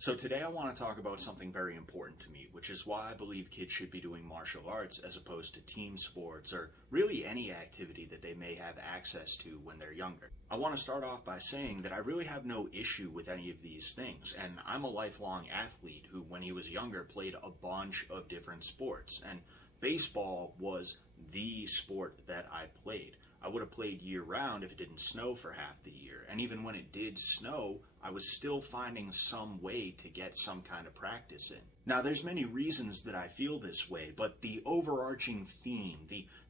So today I want to talk about something very important to me, which is why I believe kids should be doing martial arts as opposed to team sports or really any activity that they may have access to when they're younger. I want to start off by saying that I really have no issue with any of these things, and I'm a lifelong athlete who, when he was younger, played a bunch of different sports, and baseball was the sport that I played. I would have played year-round if it didn't snow for half the year, and even when it did snow, I was still finding some way to get some kind of practice in. Now, there's many reasons that I feel this way, but the overarching theme,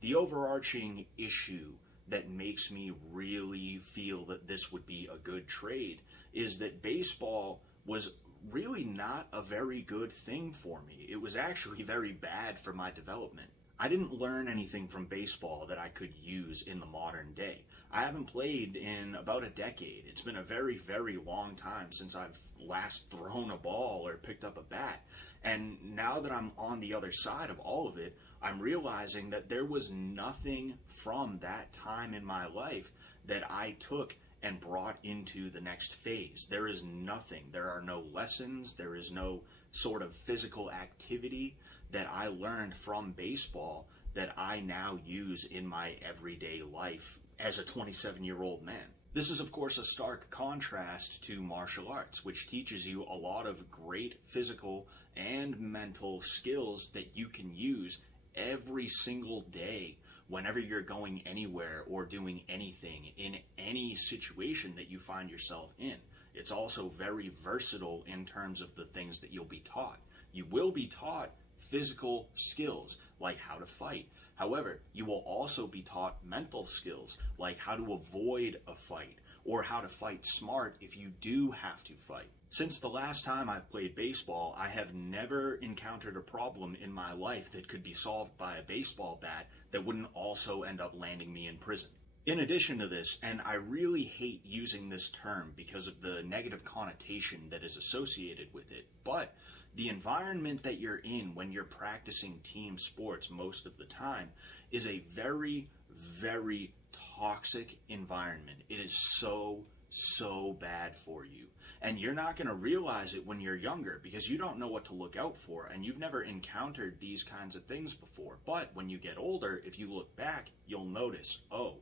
the overarching issue that makes me really feel that this would be a good trade is that baseball was really not a very good thing for me. It was actually very bad for my development. I didn't learn anything from baseball that I could use in the modern day. I haven't played in about a decade. It's been a very, very long time since I've last thrown a ball or picked up a bat. And now that I'm on the other side of all of it, I'm realizing that there was nothing from that time in my life that I took and brought into the next phase. There is nothing. There are no lessons. There is no sort of physical activity that I learned from baseball that I now use in my everyday life as a 27-year-old man. This is, of course, a stark contrast to martial arts, which teaches you a lot of great physical and mental skills that you can use every single day whenever you're going anywhere or doing anything in any situation that you find yourself in. It's also very versatile in terms of the things that you'll be taught. You will be taught physical skills like how to fight. However, you will also be taught mental skills like how to avoid a fight or how to fight smart if you do have to fight. Since the last time I've played baseball, I have never encountered a problem in my life that could be solved by a baseball bat that wouldn't also end up landing me in prison. In addition to this, and I really hate using this term because of the negative connotation that is associated with it, but the environment that you're in when you're practicing team sports most of the time is a very, very toxic environment. It is so bad for you. And you're not going to realize it when you're younger because you don't know what to look out for and you've never encountered these kinds of things before. But when you get older, if you look back, you'll notice, oh,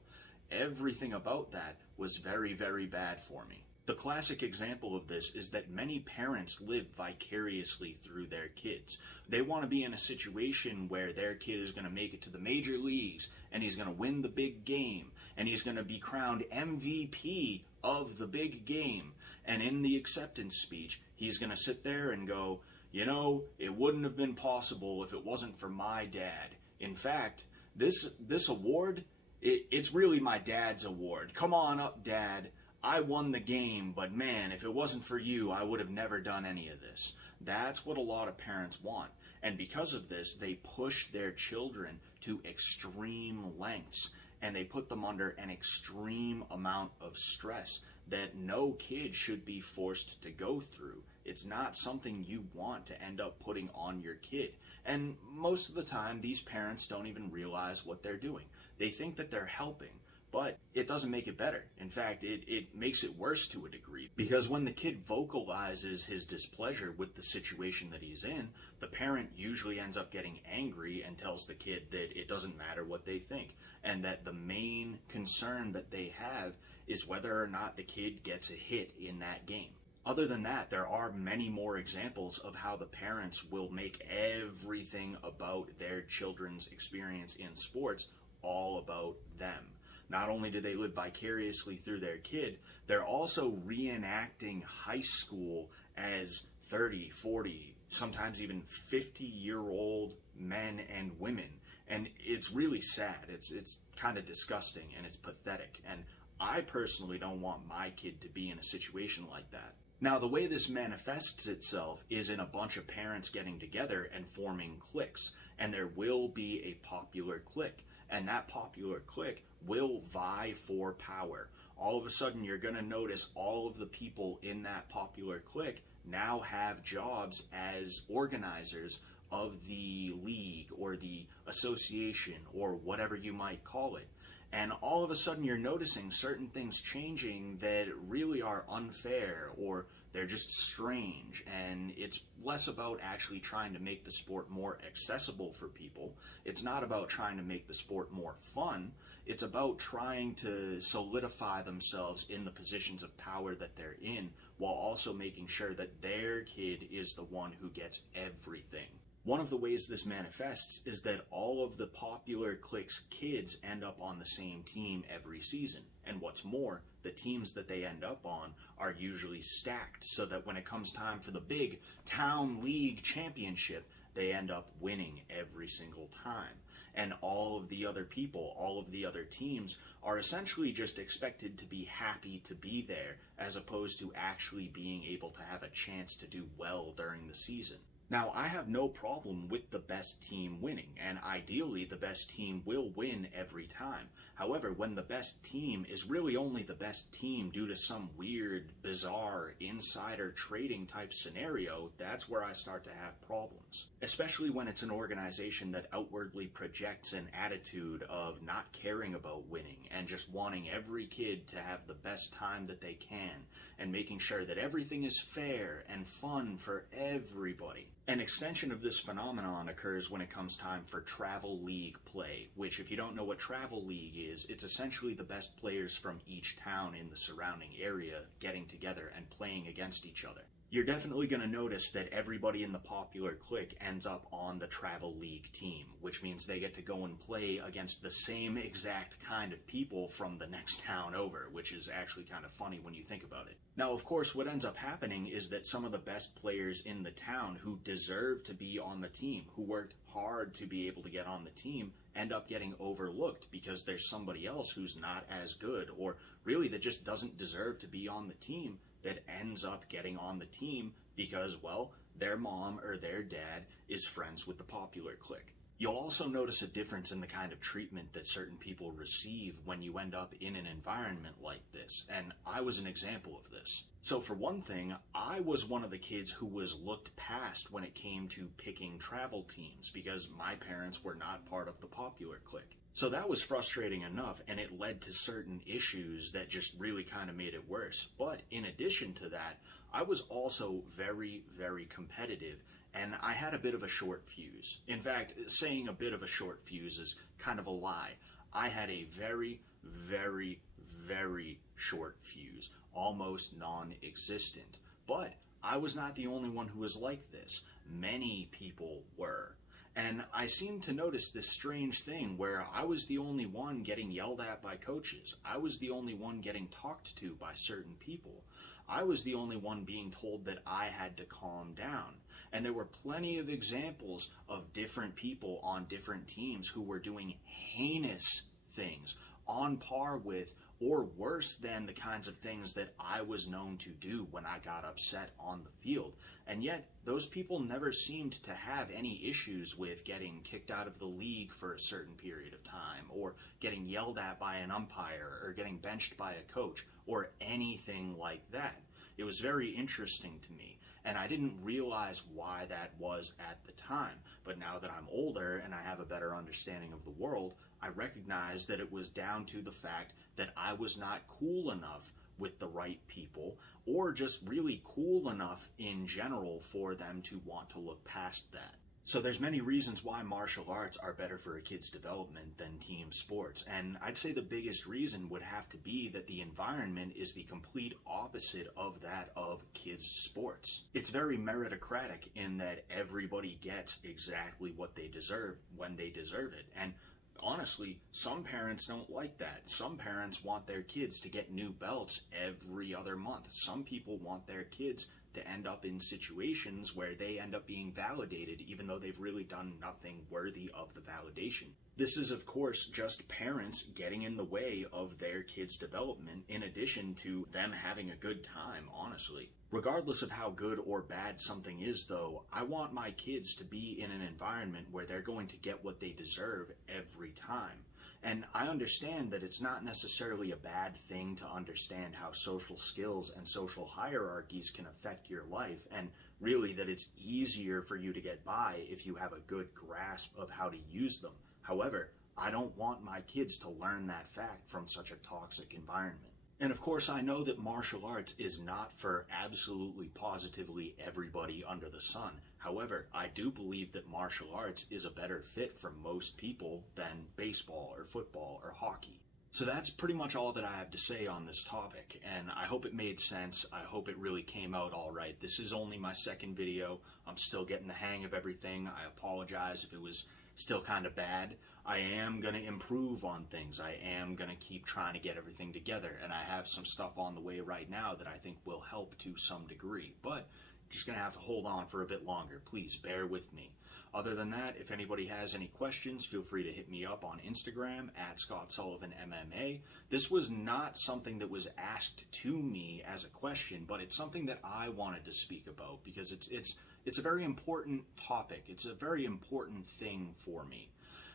everything about that was very, very bad for me. The classic example of this is that many parents live vicariously through their kids. They want to be in a situation where their kid is going to make it to the major leagues and he's going to win the big game and he's going to be crowned MVP of the big game. And in the acceptance speech, he's going to sit there and go, you know, it wouldn't have been possible if it wasn't for my dad. In fact, this award, it's really my dad's award. Come on up, Dad. I won the game, but man, if it wasn't for you, I would have never done any of this. That's what a lot of parents want. And because of this, they push their children to extreme lengths, and they put them under an extreme amount of stress that no kid should be forced to go through. It's not something you want to end up putting on your kid. And most of the time, these parents don't even realize what they're doing. They think that they're helping, but it doesn't make it better. In fact, it makes it worse to a degree. Because when the kid vocalizes his displeasure with the situation that he's in, the parent usually ends up getting angry and tells the kid that it doesn't matter what they think, and that the main concern that they have is whether or not the kid gets a hit in that game. Other than that, there are many more examples of how the parents will make everything about their children's experience in sports all about them. Not only do they live vicariously through their kid, they're also reenacting high school as 30, 40, sometimes even 50-year-old men and women. And it's really sad. It's kind of disgusting and it's pathetic. And I personally don't want my kid to be in a situation like that. Now, the way this manifests itself is in a bunch of parents getting together and forming cliques. And there will be a popular clique. And that popular clique will vie for power. All of a sudden, you're going to notice all of the people in that popular clique now have jobs as organizers of the league or the association or whatever you might call it. And all of a sudden you're noticing certain things changing that really are unfair or They're just strange, and it's less about actually trying to make the sport more accessible for people. It's not about trying to make the sport more fun. It's about trying to solidify themselves in the positions of power that they're in, while also making sure that their kid is the one who gets everything. One of the ways this manifests is that all of the popular cliques kids end up on the same team every season. And what's more, the teams that they end up on are usually stacked so that when it comes time for the big town league championship, they end up winning every single time. And all of the other people, all of the other teams are essentially just expected to be happy to be there, as opposed to actually being able to have a chance to do well during the season. Now, I have no problem with the best team winning, and ideally the best team will win every time. However, when the best team is really only the best team due to some weird, bizarre, insider trading type scenario, that's where I start to have problems. Especially when it's an organization that outwardly projects an attitude of not caring about winning and just wanting every kid to have the best time that they can, and making sure that everything is fair and fun for everybody. An extension of this phenomenon occurs when it comes time for travel league play, which, if you don't know what travel league is, it's essentially the best players from each town in the surrounding area getting together and playing against each other. You're definitely going to notice that everybody in the popular clique ends up on the travel league team, which means they get to go and play against the same exact kind of people from the next town over, which is actually kind of funny when you think about it. Now, of course, what ends up happening is that some of the best players in the town who deserve to be on the team, who worked hard to be able to get on the team, end up getting overlooked because there's somebody else who's not as good, or really that just doesn't deserve to be on the team, that ends up getting on the team because, well, their mom or their dad is friends with the popular clique. You'll also notice a difference in the kind of treatment that certain people receive when you end up in an environment like this, and I was an example of this. So for one thing, I was one of the kids who was looked past when it came to picking travel teams because my parents were not part of the popular clique. So that was frustrating enough, and it led to certain issues that just really kind of made it worse. But in addition to that, I was also very, very competitive, and I had a bit of a short fuse. In fact, saying a bit of a short fuse is kind of a lie. I had a very, very, very short fuse, almost non-existent. But I was not the only one who was like this. Many people were. And I seemed to notice this strange thing where I was the only one getting yelled at by coaches. I was the only one getting talked to by certain people. I was the only one being told that I had to calm down. And there were plenty of examples of different people on different teams who were doing heinous things on par with or worse than the kinds of things that I was known to do when I got upset on the field. And yet, those people never seemed to have any issues with getting kicked out of the league for a certain period of time, or getting yelled at by an umpire, or getting benched by a coach, or anything like that. It was very interesting to me, and I didn't realize why that was at the time. But now that I'm older and I have a better understanding of the world, I recognize that it was down to the fact that I was not cool enough with the right people, or just really cool enough in general for them to want to look past that. So there's many reasons why martial arts are better for a kid's development than team sports, and I'd say the biggest reason would have to be that the environment is the complete opposite of that of kids' sports. It's very meritocratic in that everybody gets exactly what they deserve when they deserve it, and honestly, some parents don't like that. Some parents want their kids to get new belts every other month. Some people want their kids to end up in situations where they end up being validated even though they've really done nothing worthy of the validation. This is, of course, just parents getting in the way of their kids' development in addition to them having a good time, honestly. Regardless of how good or bad something is, though, I want my kids to be in an environment where they're going to get what they deserve every time. And I understand that it's not necessarily a bad thing to understand how social skills and social hierarchies can affect your life, and really that it's easier for you to get by if you have a good grasp of how to use them. However, I don't want my kids to learn that fact from such a toxic environment. And of course, I know that martial arts is not for absolutely positively everybody under the sun. However, I do believe that martial arts is a better fit for most people than baseball or football or hockey. So that's pretty much all that I have to say on this topic, and I hope it made sense. I hope it really came out all right. This is only my second video. I'm still getting the hang of everything. I apologize if it was still kind of bad. I am going to improve on things. I am going to keep trying to get everything together, and I have some stuff on the way right now that I think will help to some degree, but just going to have to hold on for a bit longer. Please bear with me. Other than that, if anybody has any questions, feel free to hit me up on Instagram at Scott Sullivan MMA. This was not something that was asked to me as a question, but it's something that I wanted to speak about because it's a very important topic. It's a very important thing for me.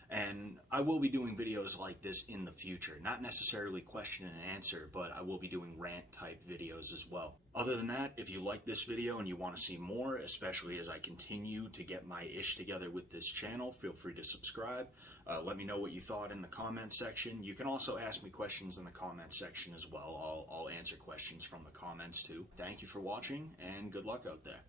And I will be doing videos like this in the future. Not necessarily question and answer, but I will be doing rant type videos as well. Other than that, if you like this video and you want to see more, especially as I continue to get my ish together with this channel, feel free to subscribe. Let me know what you thought in the comments section. You can also ask me questions in the comments section as well. I'll answer questions from the comments too. Thank you for watching, and good luck out there.